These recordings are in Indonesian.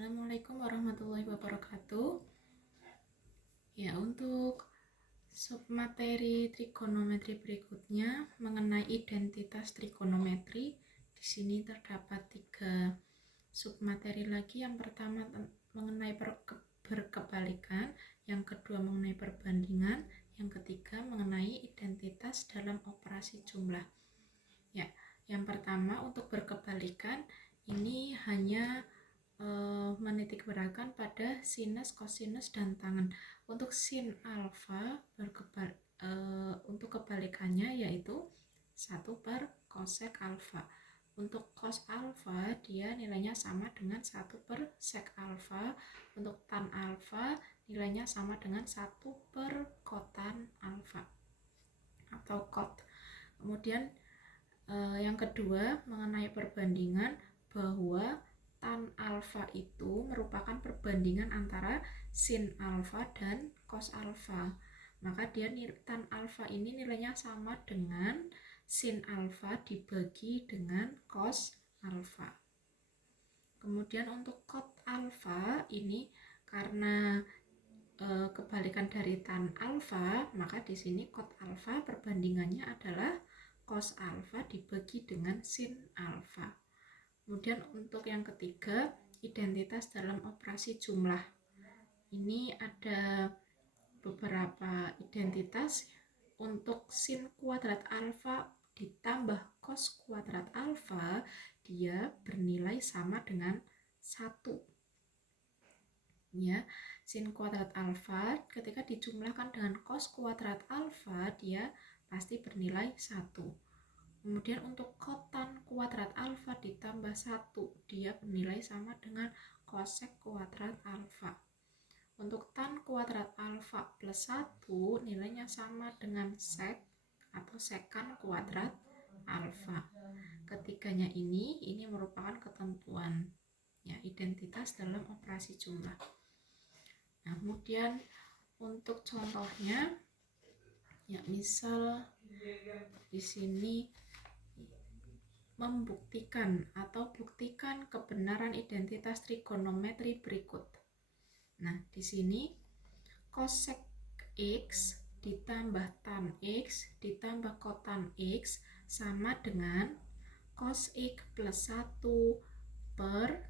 Assalamualaikum warahmatullahi wabarakatuh. Ya, untuk submateri trigonometri berikutnya mengenai identitas trigonometri, di sini terdapat 3 submateri lagi. Yang pertama mengenai berkebalikan, yang kedua mengenai perbandingan, yang ketiga mengenai identitas dalam operasi jumlah. Ya, yang pertama untuk berkebalikan ini hanya menitik beratkan pada sinus, kosinus, dan tangen. Untuk sin alfa untuk kebalikannya yaitu 1 per kosek alfa. Untuk cos alfa dia nilainya sama dengan 1 per sek alfa. Untuk tan alfa nilainya sama dengan 1 per kotan alfa atau kot. Kemudian yang kedua mengenai perbandingan, bahwa tan alfa itu merupakan perbandingan antara sin alfa dan cos alfa. Maka dia tan alfa ini nilainya sama dengan sin alfa dibagi dengan cos alfa. Kemudian untuk cot alfa ini karena kebalikan dari tan alfa, maka di sini cot alfa perbandingannya adalah cos alfa dibagi dengan sin alfa. Kemudian untuk yang ketiga, identitas dalam operasi jumlah. Ini ada beberapa identitas. Untuk sin kuadrat alfa ditambah cos kuadrat alfa, dia bernilai sama dengan 1. Ya, sin kuadrat alfa ketika dijumlahkan dengan cos kuadrat alfa, dia pasti bernilai 1. Kemudian untuk kotan kuadrat alfa ditambah 1, dia bernilai sama dengan kosek kuadrat alfa. Untuk tan kuadrat alfa plus 1 nilainya sama dengan sek atau sekan kuadrat alfa. Ketiganya ini merupakan ketentuan ya, identitas dalam operasi jumlah. Nah, kemudian untuk contohnya ya, misal di sini membuktikan atau buktikan kebenaran identitas trigonometri berikut. Nah, di sini cosec x ditambah tan x ditambah kotan x sama dengan cos x plus 1 per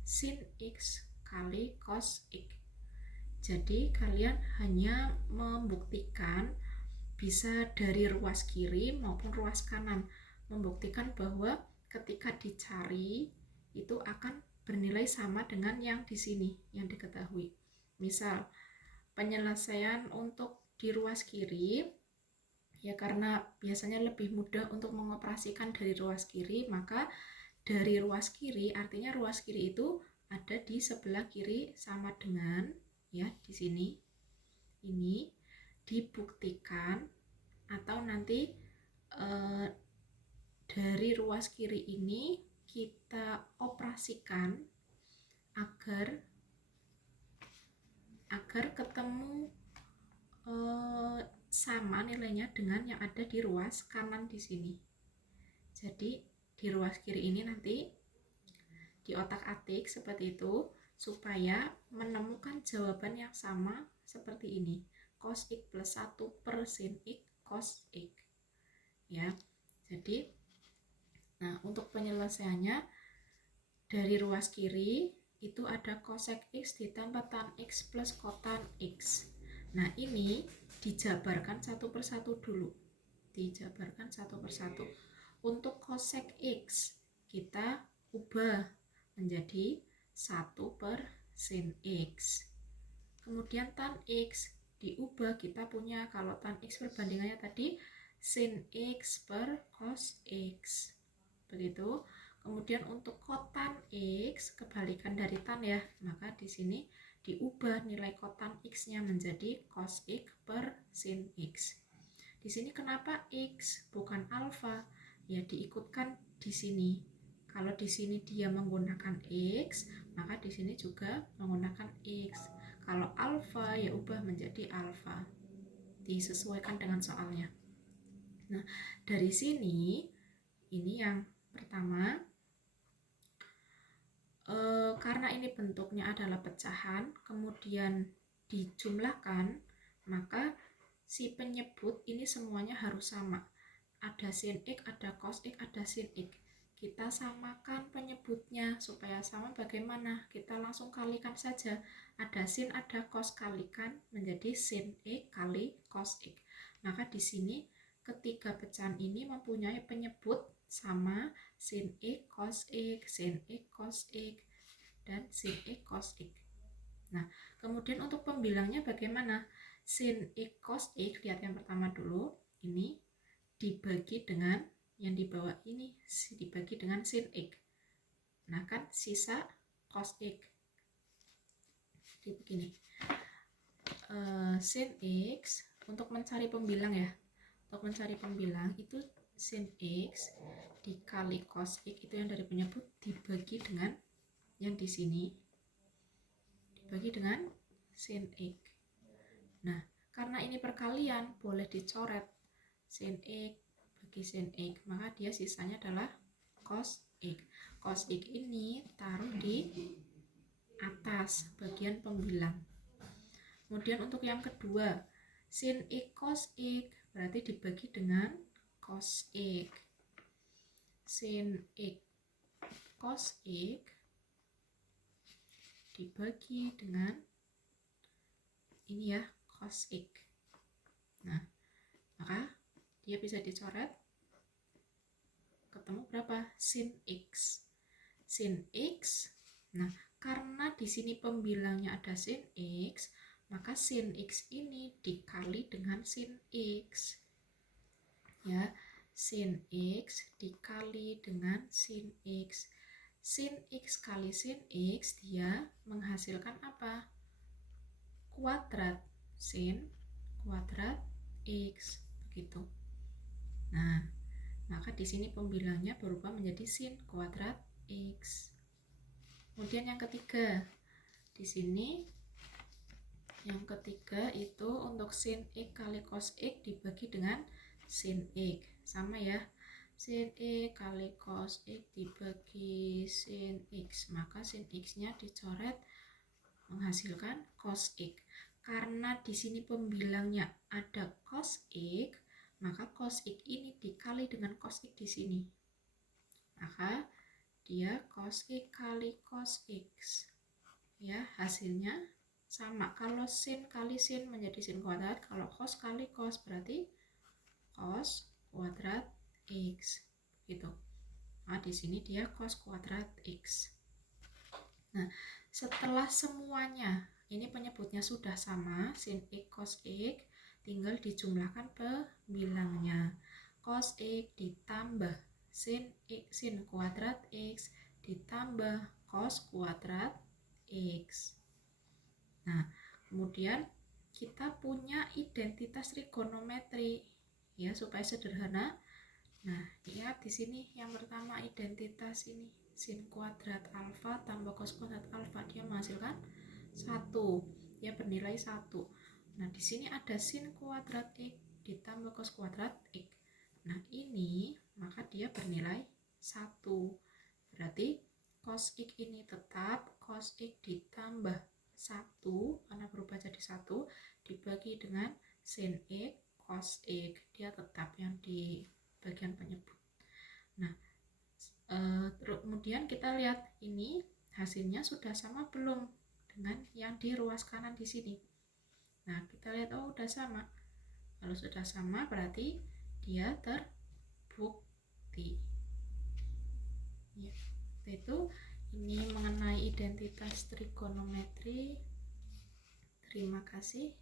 sin x kali cos x. Jadi kalian hanya membuktikan bisa dari ruas kiri maupun ruas kanan, membuktikan bahwa ketika dicari itu akan bernilai sama dengan yang di sini yang diketahui. Misal penyelesaian untuk di ruas kiri ya, karena biasanya lebih mudah untuk mengoperasikan dari ruas kiri, maka dari ruas kiri artinya ruas kiri itu ada di sebelah kiri sama dengan ya di sini. Ini dibuktikan atau nanti dari ruas kiri ini kita operasikan agar ketemu sama nilainya dengan yang ada di ruas kanan di sini. Jadi di ruas kiri ini nanti di otak-atik seperti itu supaya menemukan jawaban yang sama seperti ini, cos x plus 1 per sin x cos x ya. Jadi nah, untuk penyelesaiannya dari ruas kiri itu ada cosec x ditambah tan x plus kotan x. Nah, ini dijabarkan satu persatu dulu. Dijabarkan satu persatu. Untuk cosec x kita ubah menjadi 1 per sin x. Kemudian tan x diubah, kita punya kalau tan x perbandingannya tadi sin x per cos x. Begitu. Kemudian untuk kotan x kebalikan dari tan ya, maka di sini diubah nilai kotan x-nya menjadi cos x per sin x. Di sini kenapa x bukan alfa? Ya diikutkan di sini. Kalau di sini dia menggunakan x, maka di sini juga menggunakan x. Kalau alfa ya ubah menjadi alfa. Disesuaikan dengan soalnya. Nah, dari sini ini yang pertama Karena ini bentuknya adalah pecahan, kemudian dijumlahkan, maka si penyebut ini semuanya harus sama. Ada sin X, ada cos X, ada sin X. Kita samakan penyebutnya supaya sama. Bagaimana? Kita langsung kalikan saja. Ada sin, ada cos, kalikan menjadi sin X kali cos X. Maka di sini ketiga pecahan ini mempunyai penyebut sama, sin X cos X, sin X cos X, dan sin X cos X. Nah, kemudian untuk pembilangnya bagaimana? Sin X cos X, lihat yang pertama dulu, ini dibagi dengan yang di bawah ini, dibagi dengan sin X. Nah kan sisa cos X. Jadi begini, sin X untuk mencari pembilang ya, untuk mencari pembilang itu sin X dikali cos X itu yang dari penyebut dibagi dengan yang di sini, dibagi dengan sin X. Nah, karena ini perkalian boleh dicoret sin X bagi sin X, maka dia sisanya adalah cos X. Cos X ini taruh di atas bagian pembilang. Kemudian untuk yang kedua, sin X cos X berarti dibagi dengan cos X. Sin X cos X dibagi dengan ini ya, cos X. Nah, maka dia bisa dicoret, ketemu berapa? Sin X. Sin X. Nah, karena di sini pembilangnya ada sin X, maka sin X ini dikali dengan sin X. Ya, sin X dikali dengan sin X. Sin X kali sin X dia menghasilkan apa? Kuadrat sin kuadrat X, begitu. Nah, maka di sini pembilangnya berubah menjadi sin kuadrat X. Kemudian yang ketiga, di sini yang ketiga itu untuk sin X kali cos X dibagi dengan sin X, sama ya, sin X kali cos X dibagi sin X, maka sin X nya dicoret menghasilkan cos X. Karena di sini pembilangnya ada cos X, maka cos X ini dikali dengan cos X di sini, maka dia cos X kali cos X. Ya, hasilnya sama. Kalau sin kali sin menjadi sin kuadrat, kalau cos kali cos berarti cos kuadrat X, gitu. Nah, di sini dia cos kuadrat X. Nah, setelah semuanya ini penyebutnya sudah sama, sin X cos X, tinggal dijumlahkan pembilangnya. Cos X ditambah sin X, sin kuadrat X ditambah cos kuadrat X. Nah, kemudian kita punya identitas trigonometri ya, supaya sederhana. Nah, lihat di sini yang pertama identitas ini, sin kuadrat alfa tambah cos kuadrat alfa, dia menghasilkan 1, dia bernilai 1. Nah, di sini ada sin kuadrat X ditambah cos kuadrat X. Nah, ini maka dia bernilai 1. Berarti cos X ini tetap cos X ditambah 1 karena berubah jadi 1 dibagi dengan sin X cos X, dia tetap yang di bagian penyebut. Nah, kemudian kita lihat ini hasilnya sudah sama belum dengan yang di ruas kanan di sini. Nah, kita lihat, oh udah sama. Kalau sudah sama berarti dia terbukti. Ya, itu ini mengenai identitas trigonometri. Terima kasih.